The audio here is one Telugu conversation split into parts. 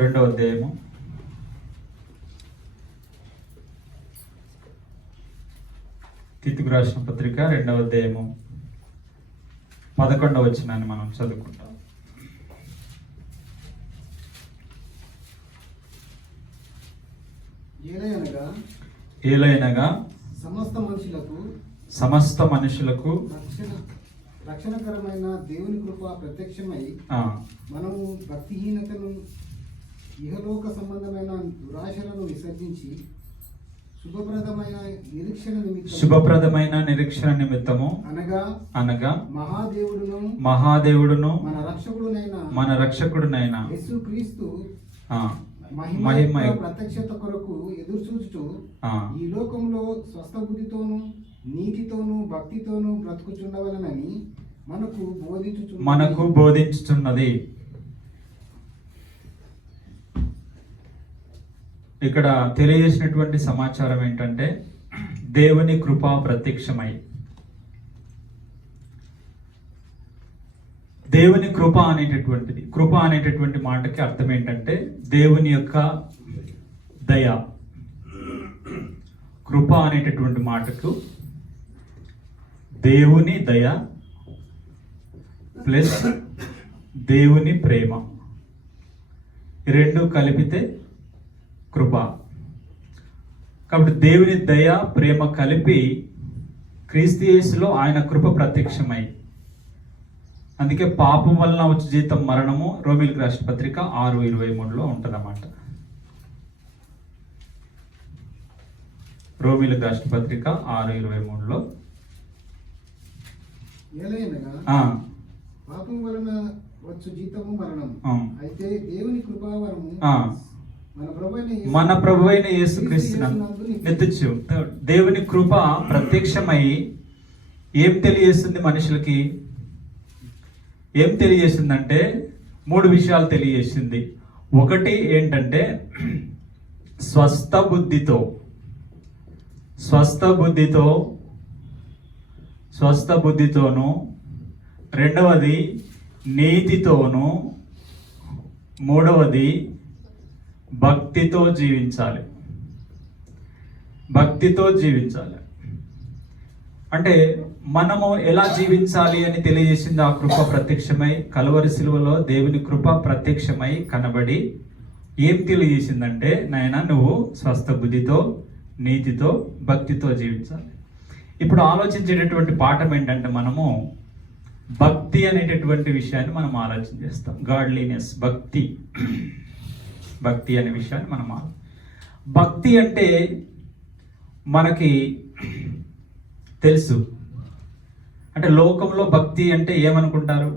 రెండవ అధ్యాయము 11వ వచనాన్ని మనం చదువుకుంటాం. ఏలయనగా సమస్త మనుషులకు రక్షణకరమైన దేవుని కృప ప్రత్యక్షమై మనము భక్తిహీనతను ఇహలోక సంబంధమైన దురాశలను విసర్జించి శుభప్రదమైన నిరీక్షణ నిమిత్తము అనగా మహాదేవుడును మన రక్షకుడునైన యేసుక్రీస్తు మహిమ ప్రత్యక్షత కొరకు ఎదురు చూచుచు ఈ లోకంలో స్వస్థ బుద్ధితోను నీతితోను భక్తితోను బ్రతుకుచుండవలనని మనకు బోధించుచున్నది. ఇక్కడ తెలియజేసినటువంటి సమాచారం ఏంటంటే దేవుని కృప ప్రత్యక్షమై. దేవుని కృప అనేటటువంటి మాటకి అర్థం ఏంటంటే దేవుని యొక్క దయ. కృప అనేటటువంటి మాటకు దేవుని దయ ప్లస్ దేవుని ప్రేమ, ఈ రెండు కలిపితే కృప. కాబట్టి దేవుని దయ ప్రేమ కలిపి క్రీస్తు యేసులో ఆయన కృప ప్రత్యక్షమై. అందుకే పాపం వలన వచ్చే జీతం మరణము, రోమీయులకు రాసిన పత్రిక 6:23 ఉంటుందన్నమాట. రోమీయులకు రాసిన పత్రిక 6:23 పాపం వలన వచ్చు జీతము మరణం, అయితే దేవుని కృపావరము మన ప్రభువైన యేసుక్రీస్తునందు నిత్యము. దేవుని కృప ప్రత్యక్షమై ఏం తెలియజేస్తుంది మనుషులకి? ఏం తెలియజేసిందంటే 3 విషయాలు తెలియజేసింది. ఒకటి ఏంటంటే స్వస్థ బుద్ధితోను, రెండవది నీతితోను, మూడవది భక్తితో జీవించాలి. అంటే మనము ఎలా జీవించాలి అని తెలియజేసింది ఆ కృప ప్రత్యక్షమై. కలువరి శిలువలో దేవుని కృప ప్రత్యక్షమై కనబడి ఏం తెలియజేసిందంటే, నాయన నువ్వు స్వస్థ బుద్ధితో, నీతితో, భక్తితో జీవించాలి. ఇప్పుడు ఆలోచించేటటువంటి పాఠం ఏంటంటే, మనము భక్తి అనేటటువంటి విషయాన్ని మనం ఆలోచన చేస్తాం. గాడ్లీనెస్, భక్తి అనే విషయాన్ని మనం భక్తి అంటే మనకి తెలుసు. అంటే లోకంలో భక్తి అంటే ఏమనుకుంటారు?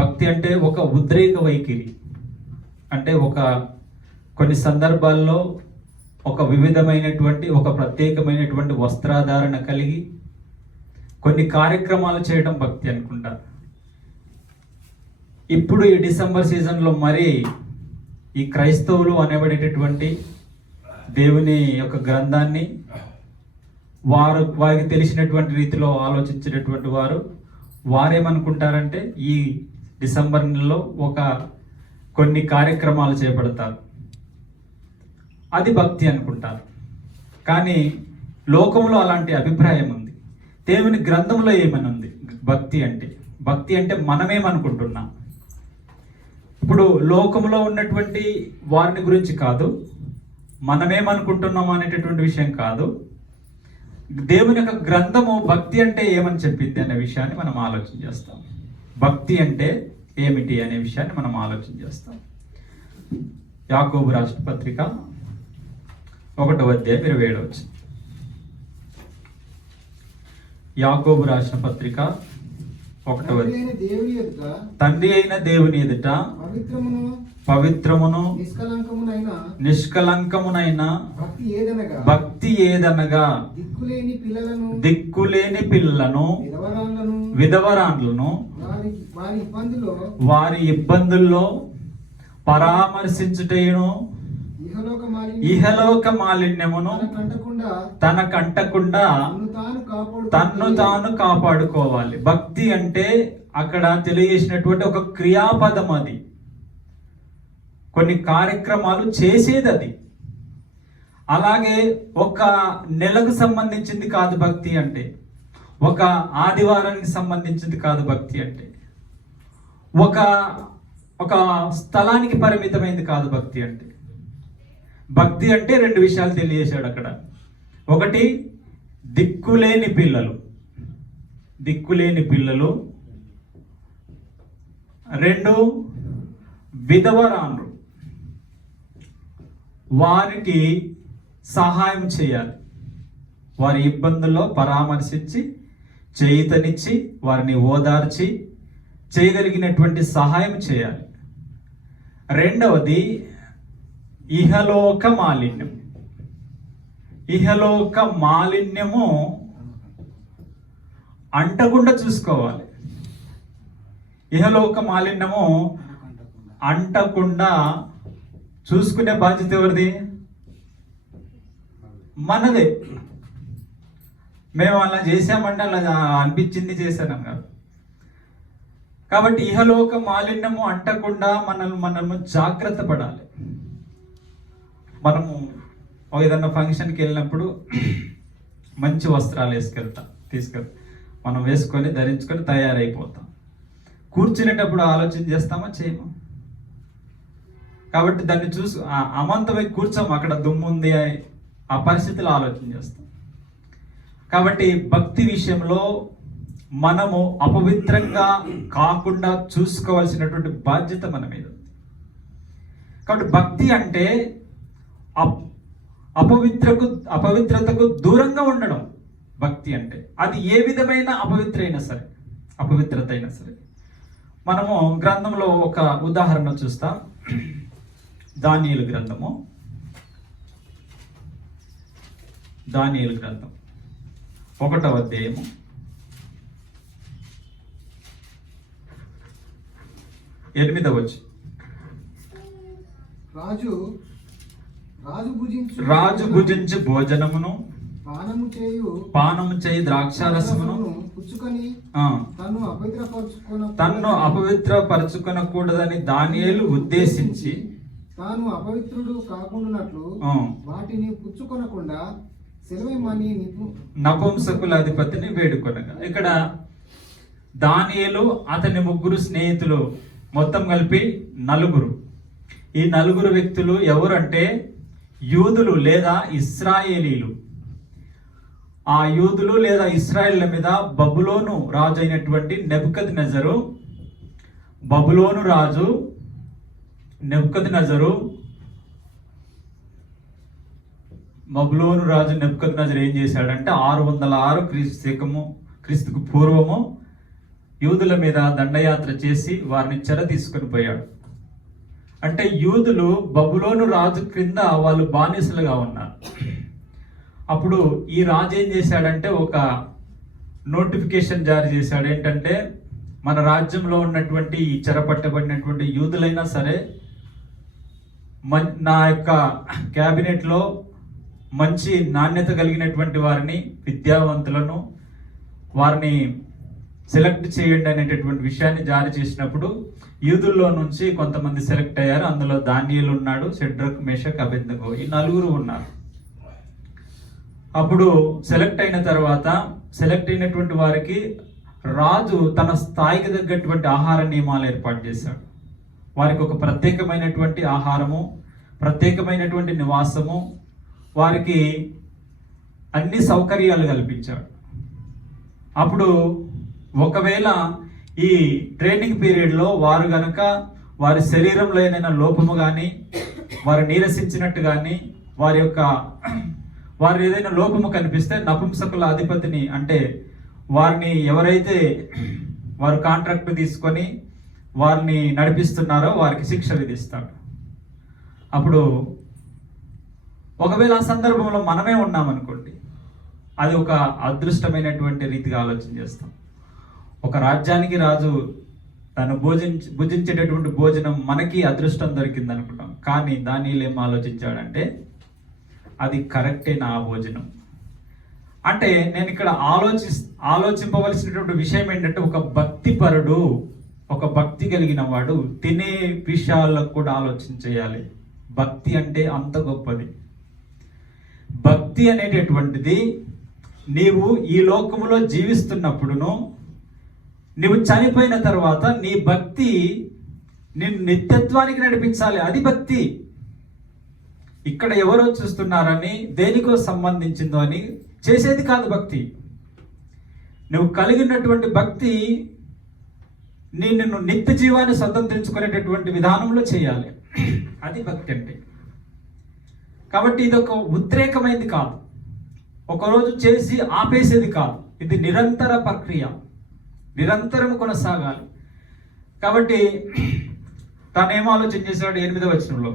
భక్తి అంటే ఒక ఉద్రేక వైఖరి. అంటే కొన్ని సందర్భాల్లో ఒక వివిధమైనటువంటి, ఒక ప్రత్యేకమైనటువంటి వస్త్రాధారణ కలిగి కొన్ని కార్యక్రమాలు చేయడం భక్తి అనుకుంటారు. ఇప్పుడు ఈ డిసెంబర్ సీజన్లో మరి ఈ క్రైస్తవులు అనబడేటటువంటి దేవుని యొక్క గ్రంథాన్ని వారికి తెలిసినటువంటి రీతిలో ఆలోచించేటటువంటి వారేమనుకుంటారంటే, ఈ డిసెంబర్ నెలలో కొన్ని కార్యక్రమాలు చేపడతారు, అది భక్తి అనుకుంటారు. కానీ లోకంలో అలాంటి అభిప్రాయం ఉంది. దేవుని గ్రంథంలో ఏమని ఉంది భక్తి అంటే మనమేమనుకుంటున్నాం. ఇప్పుడు లోకంలో ఉన్నటువంటి వారిని గురించి కాదు, మనమేమనుకుంటున్నాం అనేటటువంటి విషయం కాదు. దేవుని యొక్క గ్రంథము భక్తి అంటే ఏమని చెప్పింది అనే విషయాన్ని మనం ఆలోచన చేస్తాం. భక్తి అంటే ఏమిటి అనే విషయాన్ని మనం ఆలోచన చేస్తాం. యాకోబు రాసిన పత్రిక 1:27. యాకోబు రాసిన పత్రిక 1:27. తండ్రి అయిన దేవుని ఎదుట పవిత్రమును నిష్కలంకమునైన భక్తి ఏదనగా దిక్కులేని పిల్లలను, విధవరాండ్లను వారి ఇబ్బందుల్లో పరామర్శించుటయును, ఇహలోక మాలిన్యమును తనకంటకుండా తన్ను తాను కాపాడుకోవాలి. భక్తి అంటే అక్కడ తెలియజేసినటువంటి ఒక క్రియాపదం. అది కొన్ని కార్యక్రమాలు చేసేది అది. అలాగే ఒక నెలకు సంబంధించింది కాదు భక్తి అంటే, ఒక ఆదివారానికి సంబంధించింది కాదు భక్తి అంటే, ఒక స్థలానికి పరిమితమైంది కాదు భక్తి అంటే. భక్తి అంటే రెండు విషయాలు తెలియజేశాడు అక్కడ. ఒకటి, దిక్కులేని పిల్లలు. రెండు, విధవరాన్లు. వారికి సహాయం చేయాలి. వారి ఇబ్బందుల్లో పరామర్శించి, చేయుతనిచ్చి, వారిని ఓదార్చి చేయగలిగినటువంటి సహాయం చేయాలి. రెండవది, ఇహలోక మాలిన్యము అంటకుండా చూసుకోవాలి. ఇహలోక మాలిన్యము అంటకుండా చూసుకునే బాధ్యత ఎవరిది? మనదే. మేము అలా చేసామంటే అలా అనిపించింది చేశాను కాదు. కాబట్టి ఇహలోక మాలిన్యము అంటకుండా మనము జాగ్రత్త పడాలి. మనము ఏదన్నా ఫంక్షన్కి వెళ్ళినప్పుడు మంచి వస్త్రాలు తీసుకెళ్తాం, మనం వేసుకొని ధరించుకొని తయారైపోతాం. కూర్చునేటప్పుడు ఆలోచన చేస్తామా? చేయము. కాబట్టి దాన్ని చూసి అమాంతమై కూర్చోము. అక్కడ దుమ్ము ఉంది, ఆ పరిస్థితిలో ఆలోచన చేస్తాం. కాబట్టి భక్తి విషయంలో మనము అపవిత్రంగా కాకుండా చూసుకోవాల్సినటువంటి బాధ్యత మన మీద ఉంది. కాబట్టి భక్తి అంటే అపవిత్రతకు దూరంగా ఉండడం భక్తి అంటే. అది ఏ విధమైన అపవిత్రత అయినా సరే. మనము గ్రంథంలో ఒక ఉదాహరణ చూస్తాం. దానియేలు గ్రంథం 1వ అధ్యాయము 8వ వచనం. రాజు భుజించు భోజనమును పానము చేయు ద్రాక్షారసమును పుచ్చుకొని తన్ను అపవిత్రపరచుకొనకూడదని దానియేలు ఉద్దేశించి తాను అపవిత్రుడు కాకుండానట్లు వాటిని పుచ్చుకొనకుండా సెలవేమని నపుంసకుల అధిపతిని వేడుకొనగా. ఇక్కడ దానియేలు అతని 3 స్నేహితులు, మొత్తం కలిపి 4. ఈ 4 వ్యక్తులు ఎవరంటే యూదులు లేదా ఇశ్రాయేలీలు. ఆ యూదులు లేదా ఇశ్రాయేళ్ల మీద బబులోను రాజు అయినటువంటి నెబుకద్నెజరు ఏం చేశాడంటే 606 క్రీస్తుకు పూర్వము యూదుల మీద దండయాత్ర చేసి వారిని చెర తీసుకొని పోయాడు. అంటే యూదులు బబులోను రాజు క్రింద వాళ్ళు బానిసలుగా ఉన్నారు. అప్పుడు ఈ రాజు ఏం చేశాడంటే ఒక నోటిఫికేషన్ జారీ చేశాడు. ఏంటంటే, మన రాజ్యంలో ఉన్నటువంటి ఈ చెరపట్టబడినటువంటి యూదులైనా సరే నా యొక్క క్యాబినెట్లో మంచి నాణ్యత కలిగినటువంటి వారిని, విద్యావంతులను వారిని సెలెక్ట్ చేయండి అనేటటువంటి విషయాన్ని జారీ చేసినప్పుడు యూదుల్లో నుంచి కొంతమంది సెలెక్ట్ అయ్యారు. అందులో దానియేలు ఉన్నాడు, షడ్రక్, మేషక్, అబేద్నెగో, ఈ 4 ఉన్నారు. అప్పుడు సెలెక్ట్ అయినటువంటి వారికి రాజు తన స్థాయికి తగ్గటువంటి ఆహార నియమాలు ఏర్పాటు చేశాడు. వారికి ఒక ప్రత్యేకమైనటువంటి ఆహారము, ప్రత్యేకమైనటువంటి నివాసము, వారికి అన్ని సౌకర్యాలు కల్పించాడు. అప్పుడు ఒకవేళ ఈ ట్రైనింగ్ పీరియడ్లో వారు గనక వారి శరీరంలో ఏదైనా లోపము కానీ, వారు నీరసించినట్టు కానీ, వారి ఏదైనా లోపము కనిపిస్తే నపుంసకుల అధిపతిని, అంటే వారిని ఎవరైతే వారు కాంట్రాక్ట్ తీసుకొని వారిని నడిపిస్తున్నారో వారికి శిక్ష విధిస్తాడు. అప్పుడు ఒకవేళ ఆ సందర్భంలో మనమే ఉన్నామనుకోండి, అది ఒక అదృష్టమైనటువంటి రీతిగా ఆలోచన చేస్తాం. ఒక రాజ్యానికి రాజు తను భుజించేటటువంటి భోజనం మనకి అదృష్టం దొరికింది అనుకుంటాం. కానీ దానియేలు ఏం ఆలోచించాడంటే, అది కరెక్టే నా భోజనం అంటే. నేను ఇక్కడ ఆలోచింపవలసినటువంటి విషయం ఏంటంటే, ఒక భక్తిపరుడు ఒక భక్తి కలిగిన వాడు తినే విషయాలకు కూడా ఆలోచన చేయాలి. భక్తి అంటే అంత గొప్పది. భక్తి అనేటటువంటిది నీవు ఈ లోకములో జీవిస్తున్నప్పుడును నువ్వు చనిపోయిన తర్వాత నీ భక్తి నిన్ను నిత్యత్వానికి నడిపించాలి. అది భక్తి. ఇక్కడ ఎవరో చూస్తున్నారని దేనికో సంబంధించిందో అని చేసేది కాదు భక్తి. నువ్వు కలిగినటువంటి భక్తి నిన్ను నిత్య జీవాన్ని స్వతంత్రించుకునేటటువంటి విధానంలో చేయాలి. అది భక్తి అంటే. కాబట్టి ఇది ఒక ఉద్రేకమైనది కాదు, ఒకరోజు చేసి ఆపేసేది కాదు. ఇది నిరంతర ప్రక్రియ, నిరంతరం కొనసాగాలి. కాబట్టి తను ఏం ఆలోచన చేశాడు? 8వ వచనంలో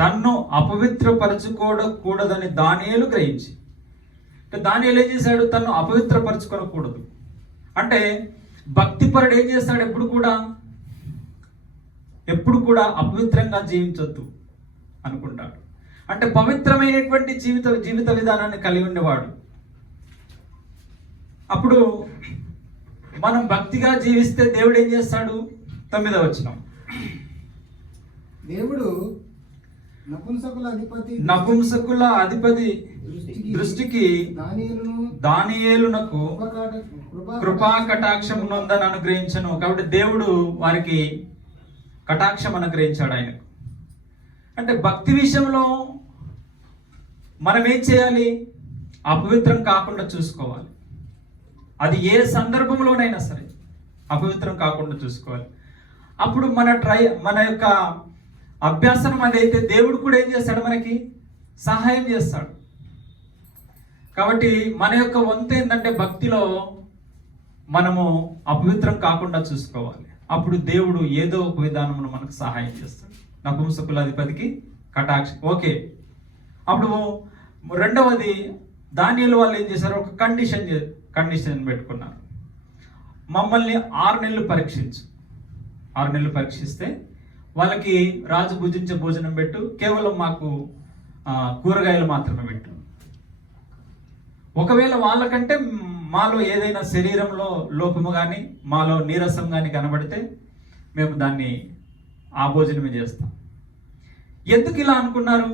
తన్ను అపవిత్రపరచుకోకూడదని దానియేలు గ్రహించి, దానియేలు ఏం చేశాడు? తన్ను అపవిత్రపరచుకోకూడదు అంటే భక్తిపరుడు ఏం చేస్తాడు? ఎప్పుడు కూడా అపవిత్రంగా జీవించొద్దు అనుకుంటాడు. అంటే పవిత్రమైనటువంటి జీవిత విధానాన్ని కలిగి ఉండేవాడు. అప్పుడు మనం భక్తిగా జీవిస్తే దేవుడు ఏం చేస్తాడు? 9వ వచనం, దేవుడు నపుంసకుల అధిపతి దృష్టికి దానియేలునకు కృపా కటాక్షం నొందని అనుగ్రహించను. కాబట్టి దేవుడు వారికి కటాక్షం అనుగ్రహించాడు ఆయనకు. అంటే భక్తి విషయంలో మనం ఏం చేయాలి? అపవిత్రం కాకుండా చూసుకోవాలి. అది ఏ సందర్భంలోనైనా సరే అపవిత్రం కాకుండా చూసుకోవాలి. అప్పుడు మన యొక్క అభ్యాసనం అదైతే దేవుడు కూడా ఏం చేస్తాడు? మనకి సహాయం చేస్తాడు. కాబట్టి మన యొక్క వంతు ఏంటంటే భక్తిలో మనము అపవిత్రం కాకుండా చూసుకోవాలి. అప్పుడు దేవుడు ఏదో ఒక విధానంలో మనకు సహాయం చేస్తాడు. నపుంసకుల అధిపతికి కటాక్ష. ఓకే. అప్పుడు రెండవది దానియేలు వాళ్ళు ఏం చేశారు? ఒక కండిషన్ పెట్టుకున్నారు. మమ్మల్ని 6 నెలలు పరీక్షించు. 6 నెలలు పరీక్షిస్తే వాళ్ళకి రాజు భుజించే భోజనం పెట్టు, కేవలం మాకు కూరగాయలు మాత్రమే పెట్టు. ఒకవేళ వాళ్ళకంటే మాలో ఏదైనా శరీరంలో లోపము కానీ మాలో నీరసం కానీ కనబడితే మేము దాన్ని ఆ భోజనమే చేస్తాం. ఎందుకు ఇలా అనుకున్నారు?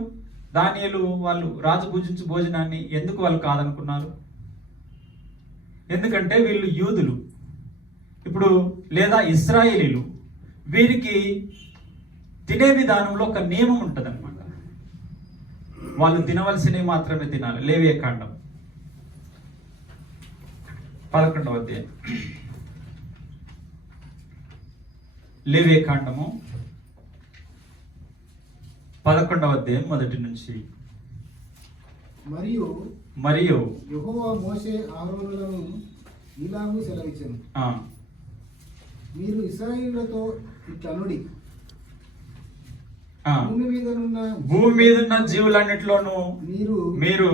దానియేలు వాళ్ళు రాజు భుజించు భోజనాన్ని ఎందుకు వాళ్ళు కాదనుకున్నారు? ఎందుకంటే వీళ్ళు యూదులు ఇప్పుడు లేదా ఇశ్రాయేలీలు, వీరికి తినే విధానంలో ఒక నియమం ఉంటుంది అనమాట. వాళ్ళు తినవలసినవి మాత్రమే తినాలి. లేవియకాండం 11వ అధ్యాయం. లేవియకాండము 11వ అధ్యాయం 1 నుంచి. మరియు యెహోవా మోషే ఆరోనులను ఇలాగూ సెలవిచ్చెను, మీరు ఇశ్రాయేలులతో ఇట్లనుడి, భూమి మీద ఉన్న జీవులన్నిటిలోనూ మీరు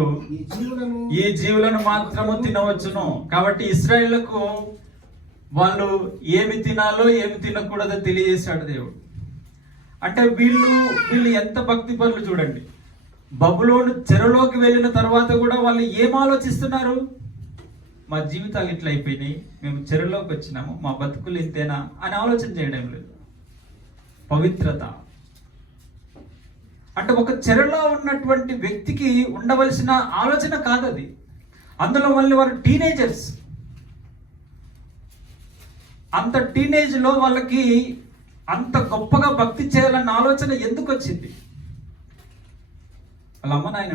ఈ జీవులను మాత్రము తినవచ్చును. కాబట్టి ఇశ్రాయేలులకు వాళ్ళు ఏమి తినాలో ఏమి తినకూడదో తెలియజేశాడు దేవుడు. అంటే వీళ్ళు ఎంత భక్తి పరులు చూడండి. బబులోను చెరలోకి వెళ్ళిన తర్వాత కూడా వాళ్ళు ఏం ఆలోచిస్తున్నారు? మా జీవితాలు ఇట్లా అయిపోయినాయి, మేము చెరలోకి వచ్చినాము, మా బతుకులు ఇంతేనా అని ఆలోచన చేయడం లేదు. పవిత్రత అంటే ఒక చెరలో ఉన్నటువంటి వ్యక్తికి ఉండవలసిన ఆలోచన కాదు అది. అందులో వారు టీనేజర్స్. అంత టీనేజ్లో వాళ్ళకి అంత గొప్పగా భక్తి చేయాలన్న ఆలోచన ఎందుకు వచ్చింది? వాళ్ళ అమ్మ నాయన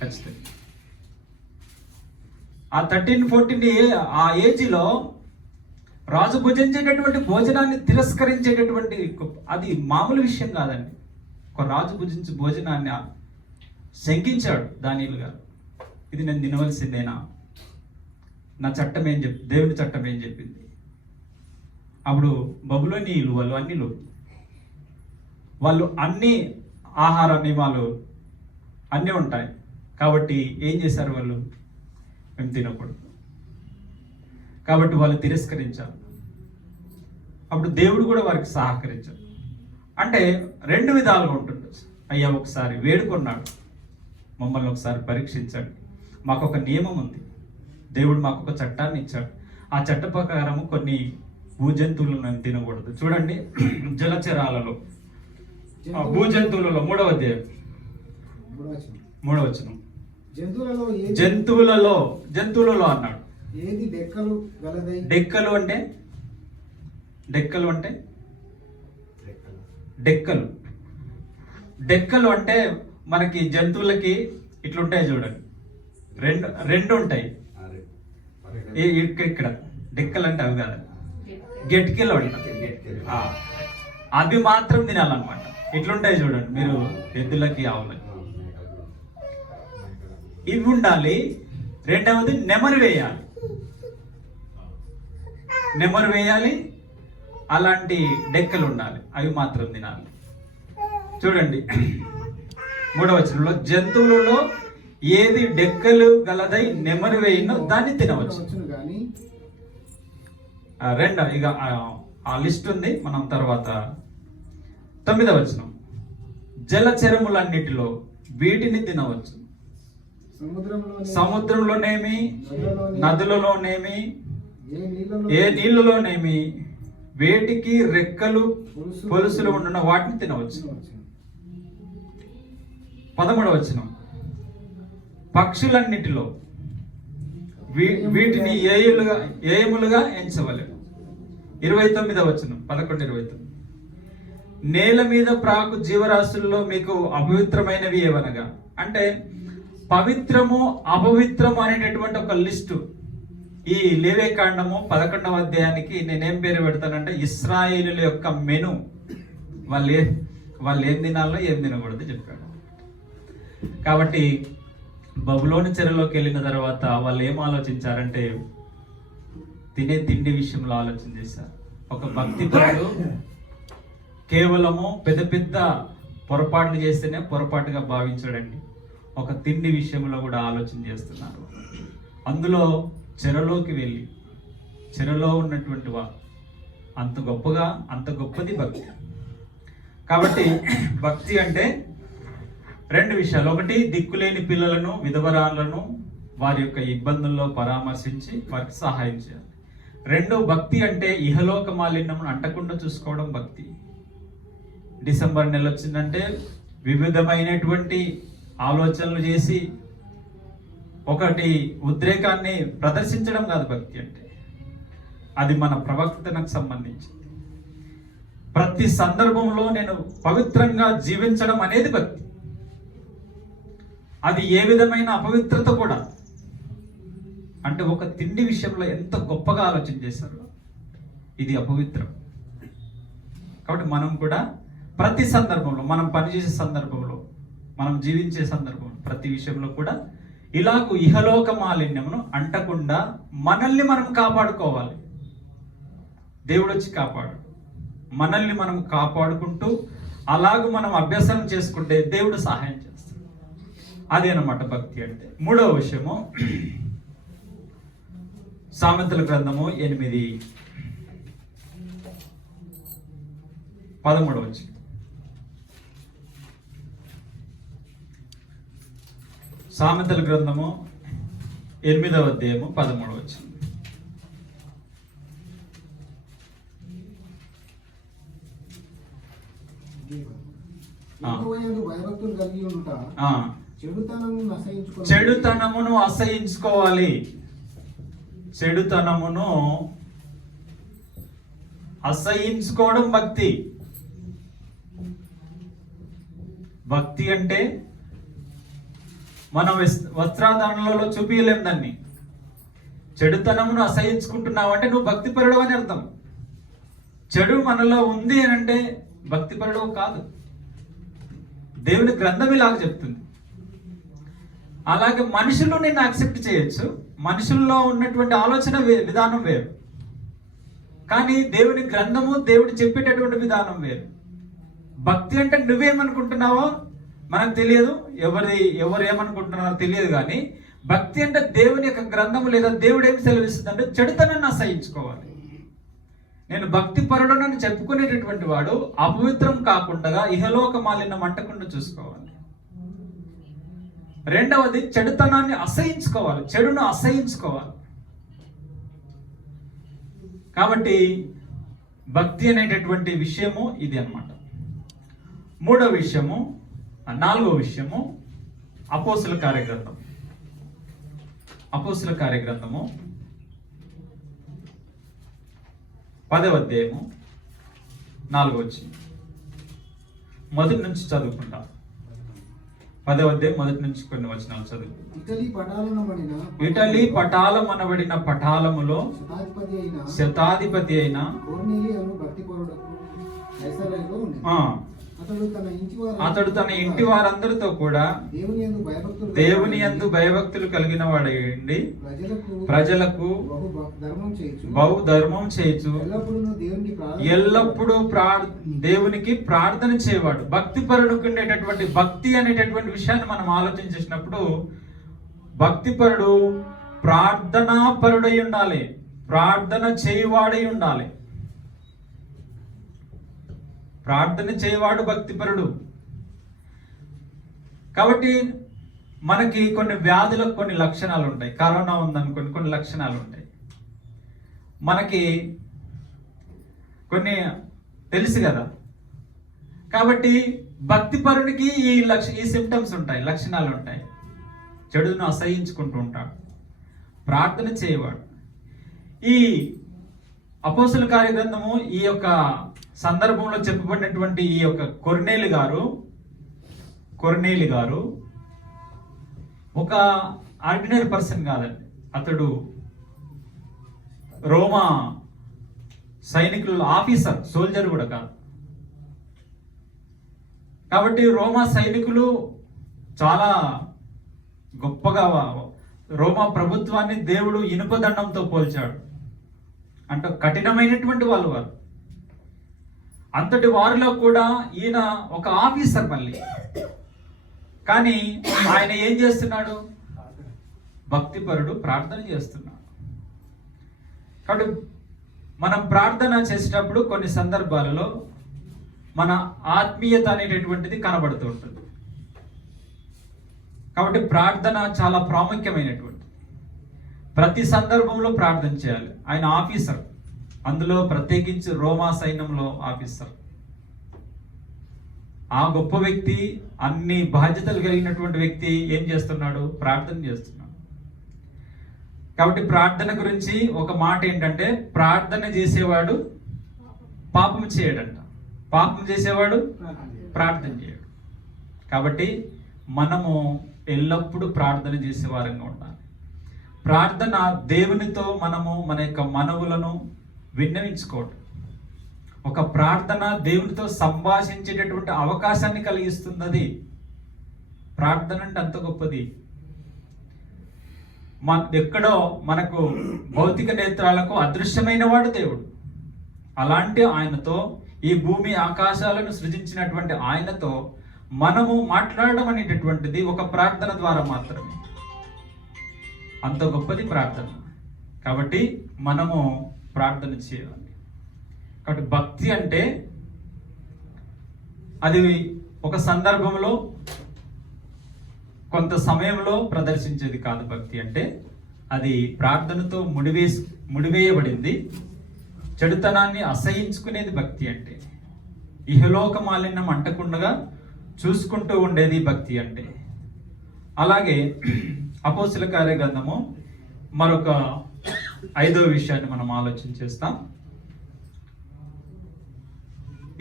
ఖచ్చితంగా ఆ 13-14 ఆ ఏజ్లో రాజు భుజించేటటువంటి భోజనాన్ని తిరస్కరించేటటువంటి అది మామూలు విషయం కాదండి. ఒక రాజు భుజించే భోజనాన్ని శంకించాడు దానియేలు గారు. ఇది నేను తినవలసిందేనా? నా చట్టం ఏం దేవుని చట్టం ఏం చెప్పింది? అప్పుడు బబులోనీయులు వాళ్ళు అన్ని ఆహార నియమాలు అన్నీ ఉంటాయి. కాబట్టి ఏం చేశారు? వాళ్ళు మేము తినకూడదు. కాబట్టి వాళ్ళు తిరస్కరించారు. అప్పుడు దేవుడు కూడా వారికి సహకరించాడు. అంటే 2 విధాలుగా ఉంటుంది. అయ్యా ఒకసారి వేడుకున్నాడు, మమ్మల్ని ఒకసారి పరీక్షించాడు. మాకు ఒక నియమం ఉంది, దేవుడు మాకు ఒక చట్టాన్ని ఇచ్చాడు. ఆ చట్ట ప్రకారము కొన్ని భూజంతువులను తినకూడదు. చూడండి జలచరాలలో భూజంతువులలో 3వ అధ్యాయం 3వ వచనం. జంతువులలో అన్నాడు. ఏది డెక్కలు గలదై. డెక్కలు అంటే డెక్కలు అంటే మనకి జంతువులకి ఇట్లుంటాయి చూడండి, రెండు ఉంటాయి. ఇక్కడ డెక్కలు అంటే అవి కాదు, గెట్కిలు అంటారు. అవి మాత్రం తినాలన్నమాట. ఇట్లుంటాయి చూడండి మీరు, ఎద్దులకి ఆవులకి ఇవి ఉండాలి. రెండవది నెమరు వేయాలి. అలాంటి డెక్కలు ఉండాలి, అవి మాత్రం తినాలి. చూడండి 3వ వచనంలో, జంతువులలో ఏది డెక్కలు గలదై నెమరు వేయినో దాన్ని తినవచ్చు. ఇక ఆ లిస్ట్ ఉంది, మనం తర్వాత 9వ వచనం, జలచరములన్నిటిలో వీటిని తినవచ్చు. సముద్రంలోనేమి, నదులలోనేమి, ఏ నీళ్ళలోనేమి వేటికి రెక్కలు పొలుసులు ఉండున్న వాటిని తినవచ్చు. 11వ వచనం, పక్షులన్నిటిలో వీటిని ఏయములుగా ఎంచవలెను. 29వ వచనం 11-29, నేల మీద ప్రాకు జీవరాశుల్లో మీకు అపవిత్రమైనవి ఏవనగా, అంటే పవిత్రము అపవిత్రము అనేటటువంటి ఒక లిస్టు ఈ లేవియకాండము 11వ అధ్యాయానికి నేనేం పేరు పెడతానంటే ఇశ్రాయేలుల యొక్క మెను. వాళ్ళు ఏం తినాలో ఏం తినకూడదు చెప్పాడు. కాబట్టి బబులోని చెరలోకి వెళ్ళిన తర్వాత వాళ్ళు ఏం ఆలోచించారంటే తినే తిండి విషయంలో ఆలోచన చేశారు. ఒక భక్తిపరుడు కేవలము పెద్ద పొరపాట్లు చేస్తేనే పొరపాటుగా భావించాడండి. ఒక తిండి విషయంలో కూడా ఆలోచన చేస్తున్నారు. అందులో చెరలోకి వెళ్ళి చెరలో ఉన్నటువంటి వారు అంత గొప్పది భక్తి. కాబట్టి భక్తి అంటే 2 విషయాలు. ఒకటి, దిక్కులేని పిల్లలను, విధవరాలను వారి యొక్క ఇబ్బందుల్లో పరామర్శించి వారికి సహాయం చేయాలి. 2, భక్తి అంటే ఇహలోక మాలిన్యమును అంటకుండా చూసుకోవడం భక్తి. డిసెంబర్ నెల వచ్చిందంటే వివిధమైనటువంటి ఆలోచనలు చేసి ఒకటి ఉద్రేకాన్ని ప్రదర్శించడం కాదు భక్తి అంటే. అది మన ప్రవర్తనకు సంబంధించి ప్రతి సందర్భంలో నేను పవిత్రంగా జీవించడం అనేది భక్తి. అది ఏ విధమైన అపవిత్రత కూడా, అంటే ఒక తిండి విషయంలో ఎంత గొప్పగా ఆలోచన చేశారు, ఇది అపవిత్రం. కాబట్టి మనం కూడా ప్రతి సందర్భంలో, మనం పనిచేసే సందర్భంలో, మనం జీవించే సందర్భంలో, ప్రతి విషయంలో కూడా ఇలాగూ ఇహలోక మాలిన్యమును అంటకుండా మనల్ని మనం కాపాడుకోవాలి. దేవుడు వచ్చి కాపాడు, మనల్ని మనం కాపాడుకుంటూ అలాగూ మనం అభ్యాసం చేసుకుంటే దేవుడు సహాయం చేస్తాడు. అదేనమాట భక్తి అంటే. 3వ విషయము సామెతల గ్రంథము 8:13. సామెతల గ్రంథము 8వ అధ్యాయము 13. చెడుతనమును అసహించుకోవాలి. చెడుతనమును అసహించుకోవడం భక్తి. భక్తి అంటే మనం వస్త్రాధారణలో చూపించలేం దాన్ని. చెడుతనమును అసహించుకుంటున్నావు అంటే నువ్వు భక్తిపరుడు అని అర్థం. చెడు మనలో ఉంది అని అంటే భక్తిపరుడు కాదు. దేవుని గ్రంథం ఇలాగ చెప్తుంది. అలాగే మనుషులు నిన్ను యాక్సెప్ట్ చేయొచ్చు, మనుషుల్లో ఉన్నటువంటి ఆలోచన విధానం వేరు, కానీ దేవుని గ్రంథము, దేవుడు చెప్పేటటువంటి విధానం వేరు. భక్తి అంటే నువ్వేమనుకుంటున్నావో మనకు తెలియదు, ఎవరు ఏమనుకుంటున్నారో తెలియదు, కానీ భక్తి అంటే దేవుని యొక్క గ్రంథము లేదా దేవుడు ఏం సెలవిస్తుంది అంటే చెడుతనాన్ని అసహించుకోవాలి. నేను భక్తి పరుడనని చెప్పుకునేటటువంటి వాడు అపవిత్రం కాకుండా ఇహలోక మాలిన్యం అంటకుండా చూసుకోవాలి. 2వది చెడుతనాన్ని అసహించుకోవాలి, చెడును అసహించుకోవాలి. కాబట్టి భక్తి అనేటటువంటి విషయము ఇది అన్నమాట. మూడో విషయము, నాలుగో విషయము అపోస్తుల కార్యగ్రంథం. అపోస్తుల కార్యగ్రంథము 10వ అధ్యాయము 4వ వచనం మొదటి నుంచి చదువుకుంటాం. 10వ అధ్యాయం మొదటి నుంచి కొన్ని వచనాలు చదువు. ఇటలీ పటాలమనబడిన పటాలములో శతాధిపతి అయిన అతడు తన ఇంటి వారందరితో కూడా దేవుని యందు భయభక్తులు కలిగిన వాడైండి ప్రజలకు బహు ధర్మం చేయుచు ఎల్లప్పుడూ దేవునికి ప్రార్థన చేయవాడు. భక్తి పరుడుకు ఉండేటటువంటి భక్తి అనేటటువంటి విషయాన్ని మనం ఆలోచించేసినప్పుడు, భక్తిపరుడు ప్రార్థనా పరుడై ఉండాలి, ప్రార్థన చేయువాడై ఉండాలి. ప్రార్థన చేయవాడు భక్తిపరుడు. కాబట్టి మనకి కొన్ని వ్యాధులకు కొన్ని లక్షణాలు ఉంటాయి. కరోనా ఉందనుకోండి, కొన్ని లక్షణాలు ఉంటాయి. మనకి కొన్ని తెలుసు కదా. కాబట్టి భక్తిపరునికి ఈ సిమ్టమ్స్ ఉంటాయి, లక్షణాలు ఉంటాయి. చెడును అసహించుకుంటూ ఉంటాడు, ప్రార్థన చేయవాడు. ఈ అపోస్తుల కార్యగ్రంథము ఈ యొక్క సందర్భంలో చెప్పబడినటువంటి ఈ యొక్క కొర్నేలి గారు ఒక ఆర్డినరీ పర్సన్ కాదండి. అతడు రోమా సైనికుల ఆఫీసర్, సోల్జర్ కూడా కాదు. కాబట్టి రోమా సైనికులు చాలా గొప్పగా, రోమా ప్రభుత్వాన్ని దేవుడు ఇనుపదండంతో పోల్చాడు. అంటే కఠినమైనటువంటి వాళ్ళు. అంతటి వారిలో కూడా ఈయన ఒక ఆఫీసర్ మళ్ళీ. కానీ ఆయన ఏం చేస్తున్నాడు? భక్తిపరుడు, ప్రార్థన చేస్తున్నాడు. కాబట్టి మనం ప్రార్థన చేసేటప్పుడు కొన్ని సందర్భాలలో మన ఆత్మీయత అనేటటువంటిది కనబడుతూ ఉంటుంది. కాబట్టి ప్రార్థన చాలా ప్రాముఖ్యమైనటువంటి, ప్రతి సందర్భంలో ప్రార్థన చేయాలి. ఆయన ఆఫీసర్, అందులో ప్రత్యేకించి రోమా సైన్యంలో ఆఫీసర్. ఆ గొప్ప వ్యక్తి, అన్ని బాధ్యతలు కలిగినటువంటి వ్యక్తి ఏం చేస్తున్నాడు? ప్రార్థన చేస్తున్నాడు. కాబట్టి ప్రార్థన గురించి ఒక మాట ఏంటంటే, ప్రార్థన చేసేవాడు పాపం చేయడంట, పాపం చేసేవాడు ప్రార్థన చేయడు. కాబట్టి మనము ఎల్లప్పుడూ ప్రార్థన చేసే వారంగా ఉండాలి. ప్రార్థన దేవునితో మనము మన యొక్క మనవులను విన్నవించుకోవటం. ఒక ప్రార్థన దేవునితో సంభాషించేటటువంటి అవకాశాన్ని కలిగిస్తున్నది. ప్రార్థన అంటే అంత గొప్పది. ఎక్కడో మనకు భౌతిక నేత్రాలకు అదృశ్యమైన వాడు దేవుడు. అలాంటి ఆయనతో, ఈ భూమి ఆకాశాలను సృజించినటువంటి ఆయనతో మనము మాట్లాడడం అనేటటువంటిది ఒక ప్రార్థన ద్వారా మాత్రమే. అంత గొప్పది ప్రార్థన. కాబట్టి మనము ప్రార్థన చేయాలి. కాబట్టి భక్తి అంటే అది ఒక సందర్భంలో, కొంత సమయంలో ప్రదర్శించేది కాదు. భక్తి అంటే అది ప్రార్థనతో ముడివేయబడింది. చెడుతనాన్ని అసహించుకునేది భక్తి అంటే. ఇహలోక మాలిన్యం అంటకుండా చూసుకుంటూ ఉండేది భక్తి అంటే. అలాగే అపోస్తుల కార్యగ్రంథము మరొక 5వ విషయాన్ని మనం ఆలోచన చేస్తాం.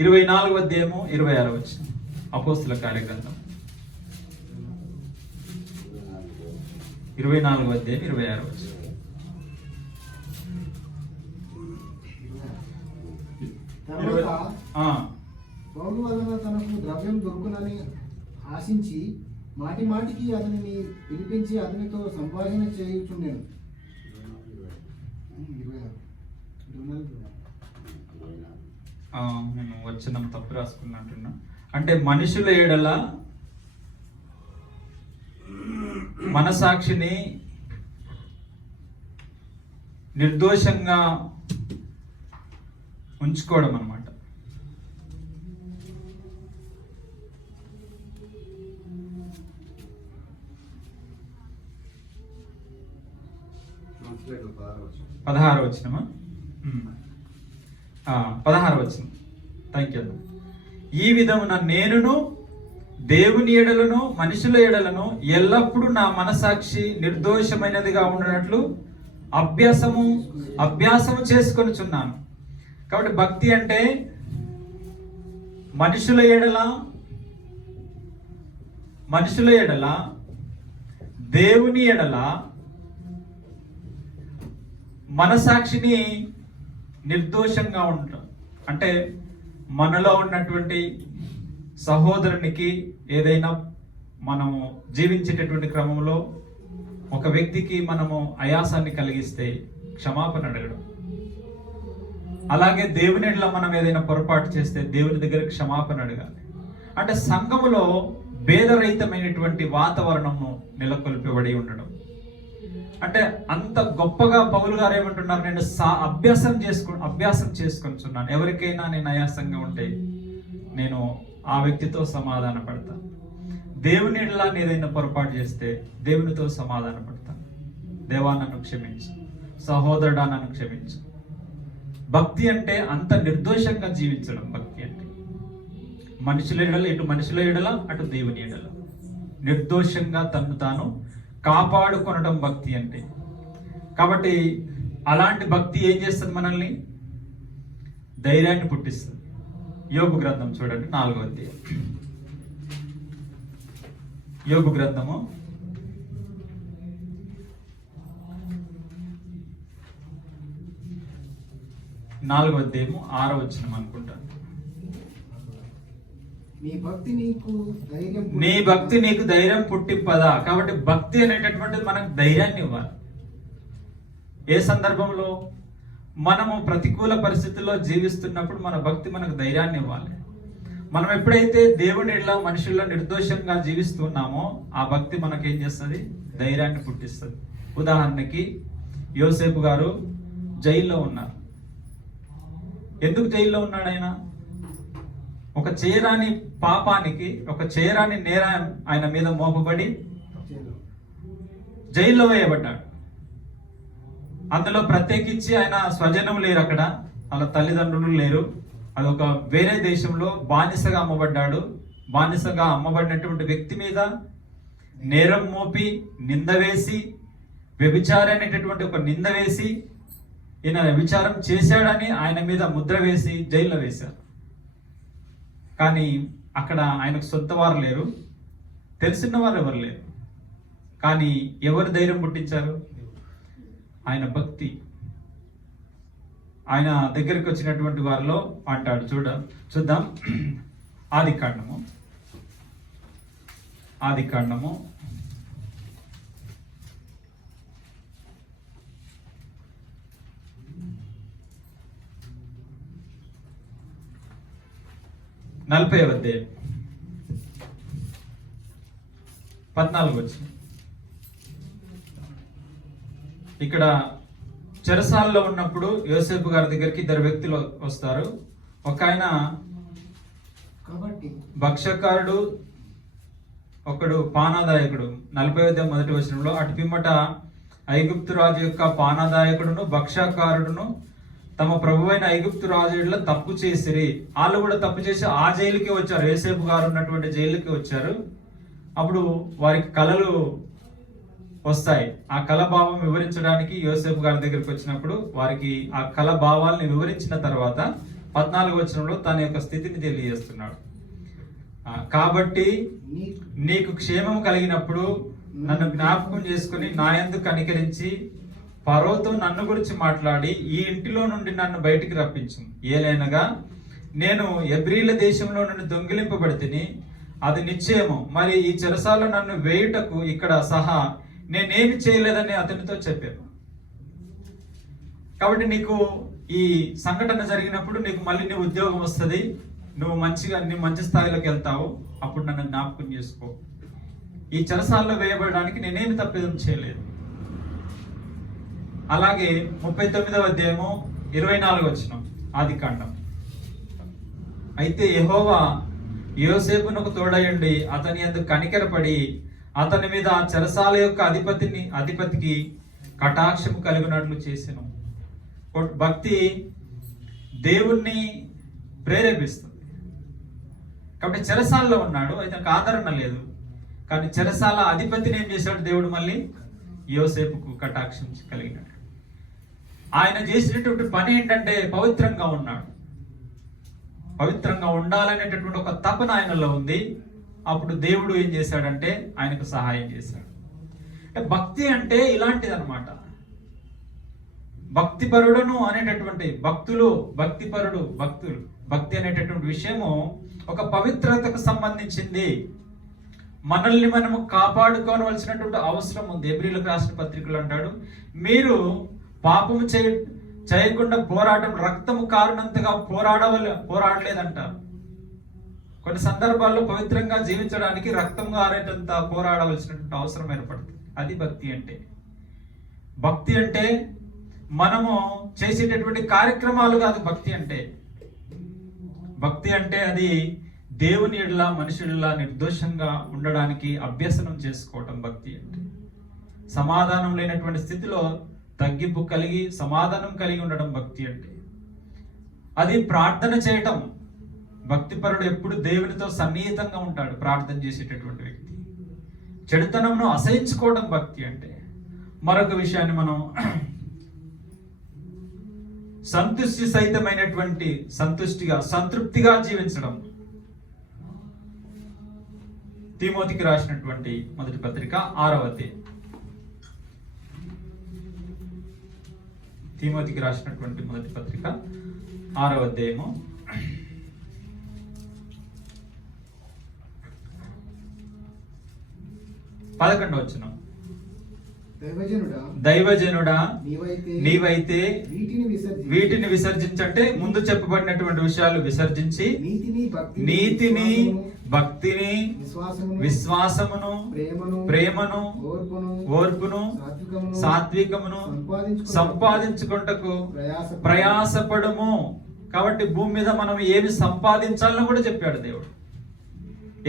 24వ అధ్యాయము 26వ వచనం. అపోస్తుల కార్యగ్రంథం 24వ అధ్యాయం 26వ వచనం. పౌలు వలన తనకు ద్రవ్యం దొరుకునని ఆశించి మాటి మాటికి అతనిని పిలిపించి అతనితో సంభాషణ చేయుచుండెను. నేను వచనం తప్పు రాసుకున్నట్టున్నా. అంటే మనుషుల ఎడల మనసాక్షిని నిర్దోషంగా ఉంచుకోవడం అన్నమాట. పదహారు వచనమా? 16 వచనం. Thank you. ఈ విధమున నేనును దేవుని ఎడలను మనుషుల ఎడలను ఎల్లప్పుడూ నా మనసాక్షి నిర్దోషమైనదిగా ఉండనట్లు అభ్యాసము చేసుకొనుచున్నాను. కాబట్టి భక్తి అంటే మనుషుల ఎడల దేవుని ఎడల మనసాక్షిని నిర్దోషంగా ఉండటం. అంటే మనలో ఉన్నటువంటి సహోదరునికి ఏదైనా మనము జీవించేటటువంటి క్రమంలో ఒక వ్యక్తికి మనము ఆయాసాన్ని కలిగిస్తే క్షమాపణ అడగడం. అలాగే దేవుని ఎడల మనం ఏదైనా పొరపాటు చేస్తే దేవుని దగ్గర క్షమాపణ అడగాలి. అంటే సంఘములో భేదరహితమైనటువంటి వాతావరణము నెలకొల్పబడి ఉండడం. అంటే అంత గొప్పగా పౌలు గారు ఏమంటున్నారు, నేను అభ్యాసం చేసుకొనిచున్నాను. ఎవరికైనా నేను ఆయాసంగా ఉంటే నేను ఆ వ్యక్తితో సమాధాన పడతాను. దేవుని ఎడల ఏదైనా పొరపాటు చేస్తే దేవునితో సమాధాన పడతాను. దేవా నన్ను క్షమించు, సహోదరుడా నన్ను క్షమించు. భక్తి అంటే అంత నిర్దోషంగా జీవించడం. భక్తి అంటే మనుషుల ఎడల, ఇటు మనుషుల ఎడల అటు దేవుని ఎడల నిర్దోషంగా తను తాను కాపాడుకొనడం భక్తి అంటే. కాబట్టి అలాంటి భక్తి ఏం చేస్తుంది? మనల్ని ధైర్యాన్ని పుట్టిస్తుంది. యోబు గ్రంథం చూడండి, 4వ అధ్యాయం. యోబు గ్రంథము 4వ అధ్యాయము 6వ వచనం అనుకుంటాను. నీ భక్తి నీకు ధైర్యం పుట్టింపదా. కాబట్టి భక్తి అనేటటువంటిది మనకు ధైర్యాన్ని ఇవ్వాలి. ఏ సందర్భంలో? మనము ప్రతికూల పరిస్థితుల్లో జీవిస్తున్నప్పుడు మన భక్తి మనకు ధైర్యాన్ని ఇవ్వాలి. మనం ఎప్పుడైతే దేవుని ఎడల మనుషుల్లో నిర్దోషంగా జీవిస్తున్నామో ఆ భక్తి మనకు ఏం చేస్తుంది? ధైర్యాన్ని పుట్టిస్తుంది. ఉదాహరణకి యోసేపు గారు జైల్లో ఉన్నారు. ఎందుకు జైల్లో ఉన్నాడు ఆయన? ఒక చేయరాని పాపానికి, ఒక చేయరాని నేరం ఆయన మీద మోపబడి జైల్లో వేయబడ్డాడు. అందులో ప్రత్యేకించి ఆయన స్వజనం లేరు, అక్కడ వాళ్ళ తల్లిదండ్రులు లేరు. అదొక వేరే దేశంలో బానిసగా అమ్మబడ్డాడు. బానిసగా అమ్మబడినటువంటి వ్యక్తి మీద నేరం మోపి నింద వేసి, వ్యభిచారి అనేటటువంటి ఒక నింద వేసి, ఈయన వ్యభిచారం చేశాడని ఆయన మీద ముద్ర వేసి జైల్లో వేశారు. కానీ అక్కడ ఆయనకు సొంత వారు లేరు, తెలిసిన వారు ఎవరు లేరు. కానీ ఎవరు ధైర్యం పుట్టించారు? ఆయన భక్తి. ఆయన దగ్గరికి వచ్చినటువంటి వారిలో అంటాడు, చూద్దాం. ఆదికాండము 40వ అధ్యాయం 14వ వచనం. ఇక్కడ చెరసాలలో ఉన్నప్పుడు యోసేపు గారి దగ్గరికి 2 వ్యక్తులు వస్తారు. ఒక ఆయన భక్ష్యకారుడు, ఒకడు పానాదాయకుడు. 40వ అధ్యాయం 1వ వచనంలో, అటు పిమ్మట ఐగుప్తు రాజు యొక్క పానాదాయకుడును భక్ష్యకారుడును తమ ప్రభువైన ఐగుప్తు రాజుల తప్పు చేసిరి. వాళ్ళు కూడా తప్పు చేసి ఆ జైలుకి వచ్చారు, యోసేపు గారు ఉన్నటువంటి జైలుకి వచ్చారు. అప్పుడు వారికి కళలు వస్తాయి. ఆ కళ భావం వివరించడానికి యోసేపు గారి దగ్గరికి వచ్చినప్పుడు వారికి ఆ కళ భావాల్ని వివరించిన తర్వాత 14వ వచనంలో తన యొక్క స్థితిని తెలియజేస్తున్నాడు. కాబట్టి నీకు క్షేమం కలిగినప్పుడు నన్ను జ్ఞాపకం చేసుకుని నా యందు కనికరించి ఫరోతో నన్ను గురించి మాట్లాడి ఈ ఇంటిలో నుండి నన్ను బయటికి రప్పించు. ఏలైనగా నేను ఎబ్రీల దేశంలో నుండి దొంగిలింపబడితిని, అది నిశ్చయము. మరి ఈ చెరసాలలో నన్ను వేయుటకు ఇక్కడ సహా నేనేమి చేయలేదని అతనితో చెప్పాను. కాబట్టి నీకు ఈ సంఘటన జరిగినప్పుడు నీకు మళ్ళీ నీ ఉద్యోగం వస్తుంది, నువ్వు మంచి స్థాయిలోకి వెళ్తావు. అప్పుడు నన్ను జ్ఞాపకం చేసుకో. ఈ చెరసాలలో వేయబడడానికి నేనేమి తప్పిదం చేయలేదు. అలాగే 39వ అధ్యాయము 24వ వచనం ఆదికాండం. అయితే యెహోవా యోసేపునకు తోడయుండి అతని యందు కనికరపడి అతని మీద చెరసాల యొక్క అధిపతికి కటాక్షము కలిగినట్లు చేసెను. భక్తి దేవుణ్ణి ప్రేరేపిస్తుంది. కాబట్టి చెరసాలలో ఉన్నాడు, అతనికి ఆదరణ లేదు. కానీ చెరసాల అధిపతిని ఏం చేశాడు దేవుడు? మళ్ళీ యోసేపుకు కటాక్షం కలిగినాడు. ఆయన చేసినటువంటి పని ఏంటంటే పవిత్రంగా ఉన్నాడు. పవిత్రంగా ఉండాలనేటటువంటి ఒక తపన ఆయనలో ఉంది. అప్పుడు దేవుడు ఏం చేశాడంటే ఆయనకు సహాయం చేశాడు. అంటే భక్తి అంటే ఇలాంటిది అనమాట. భక్తిపరుడును అనేటటువంటి భక్తులు, భక్తి అనేటటువంటి విషయము ఒక పవిత్రతకు సంబంధించింది. మనల్ని మనము కాపాడుకోవలసినటువంటి అవసరం ఉంది. హెబ్రీయులకు రాసిన పత్రికలు అంటాడు, మీరు పాపము చేయకుండా పోరాటం, రక్తము కారణంతగా పోరాడలేదంటారు. కొన్ని సందర్భాల్లో పవిత్రంగా జీవించడానికి రక్తం కారేటంత పోరాడవలసినటువంటి అవసరం ఏర్పడుతుంది. అది భక్తి అంటే. భక్తి అంటే మనము చేసేటటువంటి కార్యక్రమాలు కాదు భక్తి అంటే. భక్తి అంటే అది దేవుని ఎడల మనుషుల నిర్దోషంగా ఉండడానికి అభ్యసనం చేసుకోవటం భక్తి అంటే. సమాధానం లేనటువంటి స్థితిలో తగ్గింపు కలిగి సమాధానం కలిగి ఉండడం భక్తి అంటే. అది ప్రార్థన చేయటం. భక్తిపరుడు ఎప్పుడు దేవునితో సన్నిహితంగా ఉంటాడు, ప్రార్థన చేసేటటువంటి వ్యక్తి. చెడుతనంను అసహించుకోవడం భక్తి అంటే. మరొక విషయాన్ని మనం సంతృప్తిగా జీవించడం. తిమోతికి రాసినటువంటి మొదటి పత్రిక 6వ అధ్యాయం. తిమోతికి రాసినటువంటి మొదటి పత్రిక 6వ అధ్యాయము 11వ వచనం. దైవజనుడా నీవైతే వీటిని విసర్జించంటే ముందు చెప్పబడినటువంటి విషయాలు విసర్జించి నీతిని, భక్తిని, విశ్వాసమును, ప్రేమను, ఓర్పును, సాత్వికమును సంపాదించుకొనుటకు ప్రయాసపడుము. కాబట్టి భూమి మీద మనం ఏమి సంపాదించాలని కూడా చెప్పాడు దేవుడు.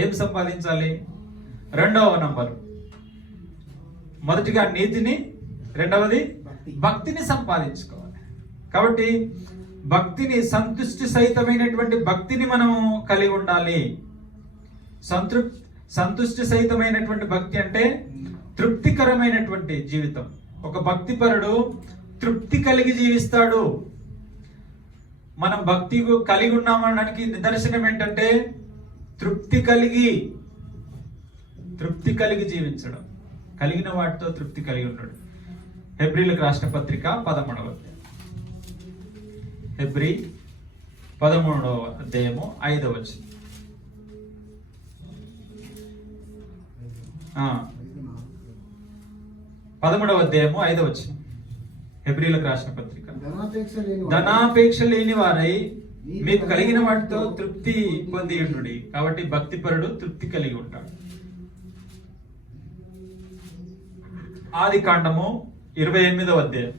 ఏం సంపాదించాలి? 2వ నంబర్. మొదటిగా నీతిని, రెండవది భక్తిని సంపాదించుకోవాలి. కాబట్టి భక్తిని, సంతుష్టి సహితమైనటువంటి భక్తిని మనం కలిగి ఉండాలి. సంతుష్టి సహితమైనటువంటి భక్తి అంటే తృప్తికరమైనటువంటి జీవితం. ఒక భక్తిపరుడు తృప్తి కలిగి జీవిస్తాడు. మనం భక్తి కలిగి ఉన్నామనడానికి నిదర్శనం ఏంటంటే తృప్తి కలిగి జీవించడం. కలిగిన వాటితో తృప్తి కలిగి ఉన్నాడు. హెబ్రీలకు రాసిన పత్రిక 13వ అధ్యాయం. హెబ్రీ 13వ అధ్యాయము 5వ వచనం. 13వ అధ్యాయము 5వ వచనం. హెబ్రీలకు రాసిన పత్రిక. ధనాపేక్ష లేని వారై మీకు కలిగిన వాటితో తృప్తి పొంది ఉండుడి. కాబట్టి భక్తిపరుడు తృప్తి కలిగి ఉంటాడు. ఆదికాండము 28వ అధ్యాయం.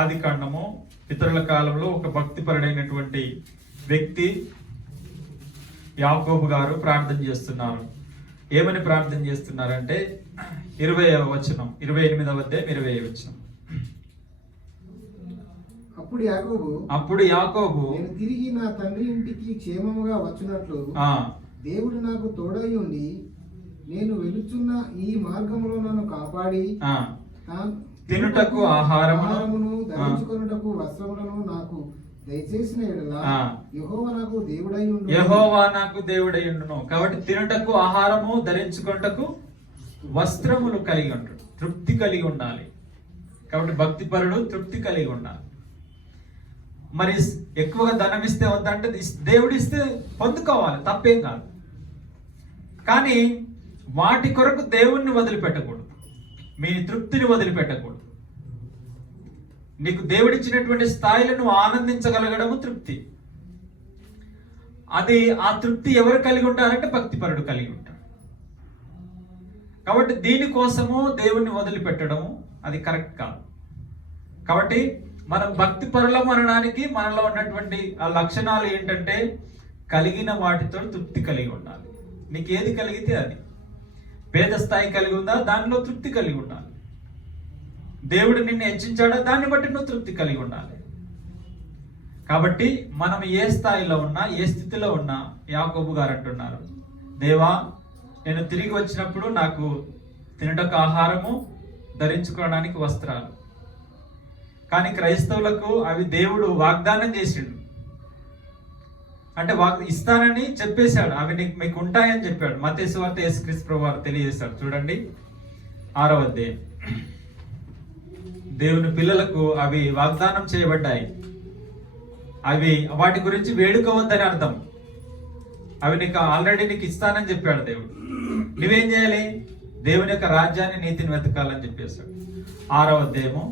ఆదికాండము పితరుల కాలంలో ఒక భక్తిపరుడైనటువంటి వ్యక్తి యాకోబు గారు ప్రార్థన చేస్తున్నారు. ఏమని ప్రార్థన చేస్తున్నారంటే 20వ వచనం, 28వ అధ్యాయం 20వ వచనం. అప్పుడు యాకోబు నేను తిరిగి నా తండ్రి ఇంటికి క్షేమముగా వచ్చినట్లు దేవుడు నాకు తోడై ఉండి నేను వెలుచున్న ఈ మార్గములో నన్ను కాపాడి తినుటకు ఆహారమును ధరించుకొనుటకు వస్త్రములను నాకు దయచేసిన యెడల యెహోవా నాకు దేవుడై ఉండును. కాబట్టి తినుటకు ఆహారము, ధరించుకొనుటకు వస్త్రములు కలిగి ఉంటాడు. తృప్తి కలిగి ఉండాలి. కాబట్టి భక్తిపరుడు తృప్తి కలిగి ఉండాలి. మరి ఎక్కువగా ధనం ఇస్తే వద్దంటే దేవుడు ఇస్తే పొందుకోవాలి, తప్పేం కాదు. కానీ వాటి కొరకు దేవుణ్ణి వదిలిపెట్టకూడదు, మీ తృప్తిని వదిలిపెట్టకూడదు. నీకు దేవుడిచ్చినటువంటి స్థాయిలో నువ్వు ఆనందించగలగడము తృప్తి. అది ఆ తృప్తి ఎవరు కలిగి ఉంటారంటే భక్తిపరుడు కలిగి ఉంటాడు. కాబట్టి దీనికోసము దేవుణ్ణి వదిలిపెట్టడము అది కరెక్ట్ కాదు. కాబట్టి మనం భక్తిపరులం అనడానికి మనలో ఉన్నటువంటి ఆ లక్షణాలు ఏంటంటే కలిగిన వాటితో తృప్తి కలిగి ఉండాలి. నీకు ఏది కలిగితే అది. పేద స్థాయి కలిగి ఉందా, దానిలో తృప్తి కలిగి ఉండాలి. దేవుడు నిన్ను హెచ్చించాడా, దాన్ని బట్టి నువ్వు తృప్తి కలిగి ఉండాలి. కాబట్టి మనం ఏ స్థాయిలో ఉన్నా, ఏ స్థితిలో ఉన్నా, యాకోబు గారు అంటున్నారు, దేవా నేను తిరిగి వచ్చినప్పుడు నాకు తినటకు ఆహారము, ధరించుకోవడానికి వస్త్రాలు. కానీ క్రైస్తవులకు అవి దేవుడు వాగ్దానం చేసిండు. అంటే ఇస్తానని చెప్పేశాడు, అవి మీకు ఉంటాయని చెప్పాడు. మత్తయి సువార్త యేసుక్రీస్తు ప్రభువు వారు తెలియజేశాడు. చూడండి 6వ అధ్యాయం. దేవుని పిల్లలకు అవి వాగ్దానం చేయబడ్డాయి. అవి వాటి గురించి వేడుకోవద్దని అర్థం. అవి నీకు ఆల్రెడీ నీకు ఇస్తానని చెప్పాడు దేవుడు. నువ్వేం చేయాలి? దేవుని యొక్క రాజ్యాన్ని, నీతిని వెతకాలని చెప్పేశాడు. 6వ అధ్యాయము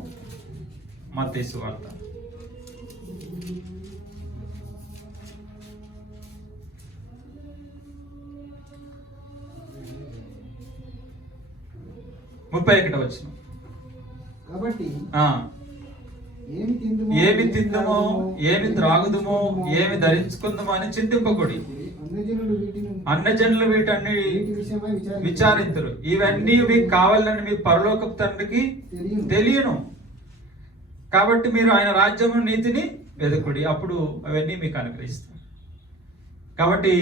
మత్తయి సువార్త. ముప్పై 31 వచనం. కాబట్టి ఏమి తిందుమో, ఏమి త్రాగుదుమో, ఏమి ధరించుకుందుమో అని చింతింపకూడి, అన్యజనులు వీటన్ని విచారింతురు. ఇవన్నీ మీకు కావాలని మీ పరలోకపు తండ్రికి తెలియను. కాబట్టి మీరు ఆయన రాజ్యము, నీతిని వెతుకుడి, అప్పుడు అవన్నీ మీకు అనుగ్రహిస్తారు. కాబట్టి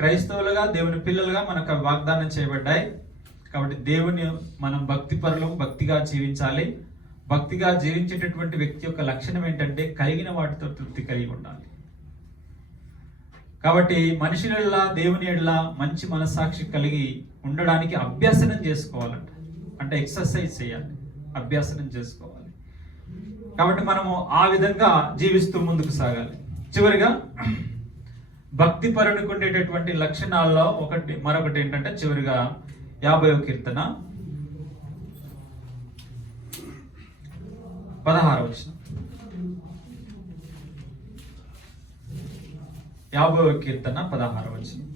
క్రైస్తవులుగా, దేవుని పిల్లలుగా మనకు వాగ్దానం చేయబడ్డాయి. కాబట్టి దేవుని మనం భక్తిపరులం, భక్తిగా జీవించాలి. భక్తిగా జీవించేటటువంటి వ్యక్తి యొక్క లక్షణం ఏంటంటే కలిగిన వాటితో తృప్తి కలిగి ఉండాలి. కాబట్టి మనిషి ఎడల, దేవుని ఎడల మంచి మనస్సాక్షి కలిగి ఉండడానికి అభ్యాసనం చేసుకోవాలంట. అంటే ఎక్సర్సైజ్ చేయాలి, అభ్యాసనం చేసుకోవాలి. కాబట్టి మనము ఆ విధంగా జీవిస్తూ ముందుకు సాగాలి. చివరిగా భక్తి పరునికి ఉండేటటువంటి లక్షణాల్లో మరొకటి ఏంటంటే చివరిగా 50వ కీర్తన 16వ వచనం. 50వ కీర్తన 16వ వచనం.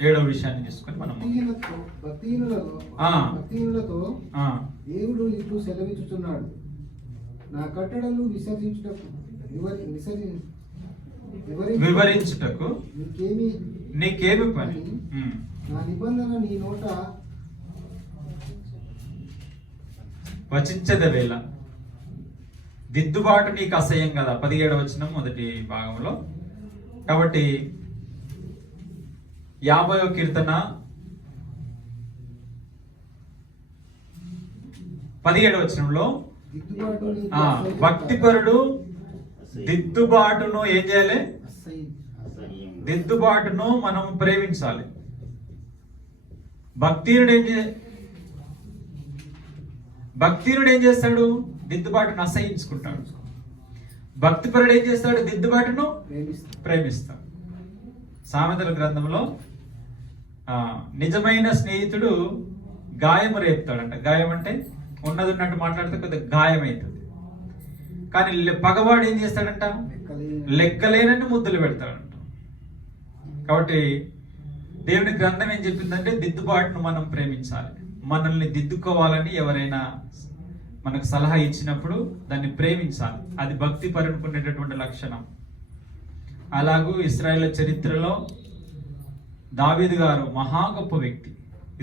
7వ విషయాన్ని తీసుకొని మనం భక్తిహీనులతో దేవుడు ఇట్లు సెలవిచ్చుచున్నాడు, నా కట్టడలు వివరించుటకు నీకేమి పని, నా నిబంధన నీ నోట వచించదవేళ. దిద్దుబాటు నీకు అసహ్యం కదా, 17వ వచనం మొదటి భాగంలో. కాబట్టి 50వ కీర్తన 17వ వచనంలో భక్తిపరుడు దిద్దుబాటును ఏం చేయాలి? దిద్దుబాటును మనం ప్రేమించాలి. భక్తిహీనుడు ఏం చేస్తాడు? దిద్దుబాటును అసహించుకుంటాడు. భక్తిపరుడు ఏం చేస్తాడు? దిద్దుబాటును ప్రేమిస్తాడు. సామెతల గ్రంథంలో నిజమైన స్నేహితుడు గాయము రేపుతాడంట. గాయం అంటే ఉన్నది ఉన్నట్టు మాట్లాడితే కొద్దిగా గాయం అవుతుంది. కానీ పగవాడు ఏం చేస్తాడంట? లెక్కలేనని ముద్దులు పెడతాడంట. కాబట్టి దేవుని గ్రంథం ఏం చెప్పిందంటే దిద్దుబాటును మనం ప్రేమించాలి. మనల్ని దిద్దుకోవాలని ఎవరైనా మనకు సలహా ఇచ్చినప్పుడు దాన్ని ప్రేమించాలి. అది భక్తి పరునుకునేటటువంటి లక్షణం. అలాగూ ఇశ్రాయేలు చరిత్రలో దావీదు గారు మహా గొప్ప వ్యక్తి.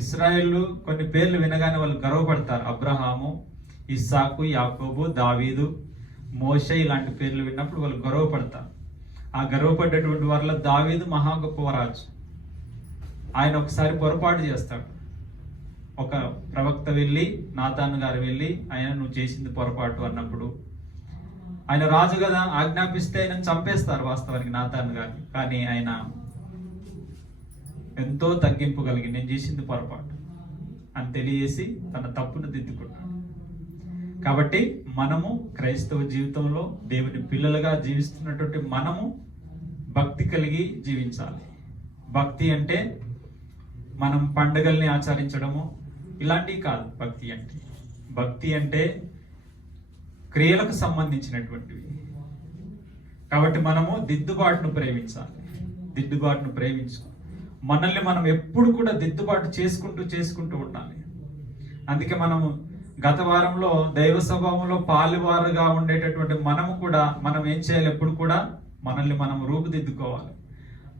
ఇశ్రాయేలు కొన్ని పేర్లు వినగానే వాళ్ళు గర్వపడతారు. అబ్రహాము, ఇస్సాకు, యాకోబు, దావీదు, మోషే ఇలాంటి పేర్లు విన్నప్పుడు వాళ్ళు గర్వపడతారు. ఆ గర్వపడ్డటువంటి వారిలో దావీదు మహా గొప్ప రాజు. ఆయన ఒకసారి పొరపాటు చేస్తాడు. ఒక ప్రవక్త వెళ్ళి, నాతాను గారు వెళ్ళి, ఆయన నువ్వు చేసింది పొరపాటు అన్నప్పుడు, ఆయన రాజు కదా, ఆజ్ఞాపిస్తే ఆయన చంపేస్తారు వాస్తవానికి నాతాను గారిని. కానీ ఆయన ఎంతో తగ్గింపు కలిగి నేను చేసింది పొరపాటు అని తెలియజేసి తన తప్పును దిద్దుకున్నాడు. కాబట్టి మనము క్రైస్తవ జీవితంలో దేవుని పిల్లలుగా జీవిస్తున్నటువంటి మనము భక్తి కలిగి జీవించాలి. భక్తి అంటే మనం పండుగల్ని ఆచరించడము ఇలాంటివి కాదు. భక్తి అంటే క్రియలకు సంబంధించినటువంటివి. కాబట్టి మనము దిద్దుబాటును ప్రేమించుకో మనల్ని మనం ఎప్పుడు కూడా దిద్దుబాటు చేసుకుంటూ ఉండాలి. అందుకే మనము గత వారంలో దైవ స్వభావంలో పాలువారుగా ఉండేటటువంటి మనము కూడా మనం ఏం చేయాలి? ఎప్పుడు కూడా మనల్ని మనం రూపుదిద్దుకోవాలి.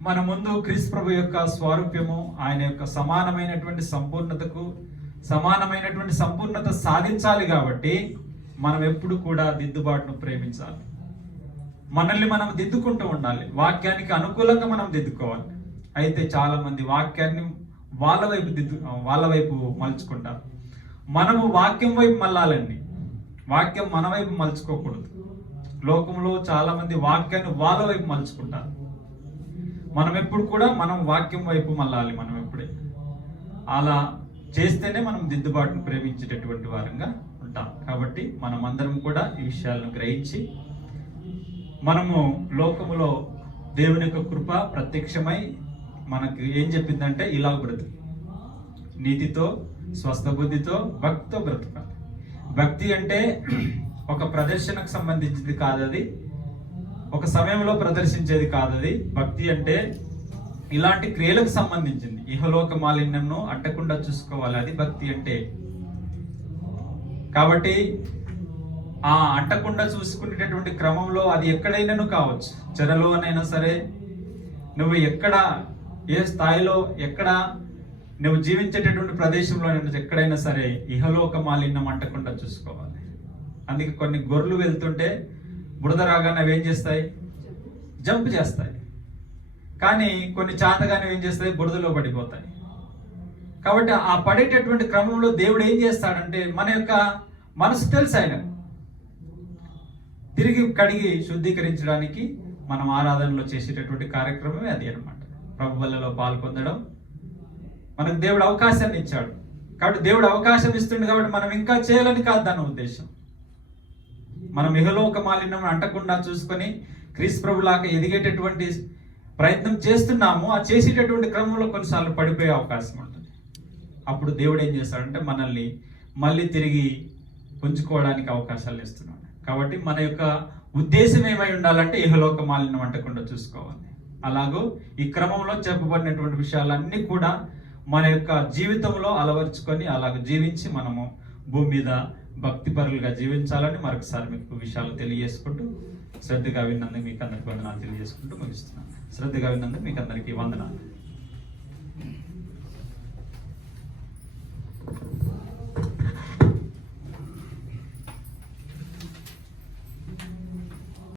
మన ముందు క్రీస్తు ప్రభు యొక్క స్వారూప్యము, ఆయన యొక్క సమానమైనటువంటి సంపూర్ణత సాధించాలి. కాబట్టి మనం ఎప్పుడు కూడా దిద్దుబాటును ప్రేమించాలి. మనల్ని మనం దిద్దుకుంటూ ఉండాలి, వాక్యానికి అనుకూలంగా మనం దిద్దుకోవాలి. అయితే చాలా మంది వాక్యాన్ని వాళ్ళ వైపు మలుచుకుంటారు. మనము వాక్యం వైపు మళ్ళాలండి, వాక్యం మన వైపు మలుచుకోకూడదు. లోకంలో చాలా మంది వాక్యాన్ని వాళ్ళ వైపు మలుచుకుంటారు. మనం ఎప్పుడు కూడా మనం వాక్యం వైపు మళ్ళాలి. మనం ఎప్పుడే అలా చేస్తేనే మనం దిద్దుబాటును ప్రేమించేటటువంటి వారంగా ఉంటాం. కాబట్టి మనమందరం కూడా ఈ విషయాలను గ్రహించి మనము లోకములో దేవుని యొక్క కృప ప్రత్యక్షమై మనకు ఏం చెప్పిందంటే ఇలా బ్రతుకు, నీతితో, స్వస్థ బుద్ధితో, భక్తితో బ్రతకాలి. భక్తి అంటే ఒక ప్రదర్శనకు సంబంధించింది కాదది, ఒక సమయంలో ప్రదర్శించేది కాదది. భక్తి అంటే ఇలాంటి క్రియలకు సంబంధించింది. ఇహలోక మాలిన్యంను అడ్డకుండా చూసుకోవాలి, అది భక్తి అంటే. కాబట్టి ఆ అంటకుండా చూసుకునేటటువంటి క్రమంలో అది ఎక్కడైనాను కావచ్చు, చెరలోనైనా సరే, నువ్వు ఎక్కడ ఏ స్థాయిలో ఎక్కడ నువ్వు జీవించేటటువంటి ప్రదేశంలో ఎక్కడైనా సరే ఇహలోక మాలిన్యం అంటకుండా చూసుకోవాలి. అందుకే కొన్ని గొర్రెలు వెళ్తుంటే బురద రాగానే అవి ఏం చేస్తాయి? జంప్ చేస్తాయి. కానీ కొన్ని చాతగానే ఏం చేస్తాయి? బురదలో పడిపోతాయి. కాబట్టి ఆ పడేటటువంటి క్రమంలో దేవుడు ఏం చేస్తాడంటే మన యొక్క మనసు తెలుసు ఆయన తిరిగి కడిగి శుద్ధీకరించడానికి మనం ఆరాధనలో చేసేటటువంటి కార్యక్రమమే అది అన్నమాట. ప్రభు వల్లలో పాల్పొందడం, మనకు దేవుడు అవకాశాన్ని ఇచ్చాడు. కాబట్టి దేవుడు అవకాశం ఇస్తుంది కాబట్టి మనం ఇంకా చేయాలని కాదు దాని ఉద్దేశం. మనం ఇహలోక మాలిన్యం అంటకుండా చూసుకొని క్రీస్తు ప్రభులాగా ఎదిగేటటువంటి ప్రయత్నం చేస్తున్నాము. ఆ చేసేటటువంటి క్రమంలో కొన్నిసార్లు పడిపోయే అవకాశం ఉంటుంది. అప్పుడు దేవుడు ఏం చేస్తాడంటే మనల్ని మళ్ళీ తిరిగి పుంజుకోవడానికి అవకాశాలు ఇస్తున్నాడు. కాబట్టి మన యొక్క ఉద్దేశం ఏమై ఉండాలంటే ఇహలోక మాలిన్యం అంటకుండా చూసుకోవాలి. అలాగూ ఈ క్రమంలో చెప్పబడినటువంటి విషయాలన్నీ కూడా మన యొక్క జీవితంలో అలవర్చుకొని అలాగ జీవించి మనము భూమి మీద భక్తిపరులుగా జీవించాలని మరొకసారి మీకు విషయాలు తెలియజేసుకుంటూ, శ్రద్ధగా విన్నందుకు మీకు అందరికీ వందనాలు తెలియజేసుకుంటూ ముగిస్తున్నాను. శ్రద్ధగా విన్నందుకు మీకు అందరికీ వందనాలు.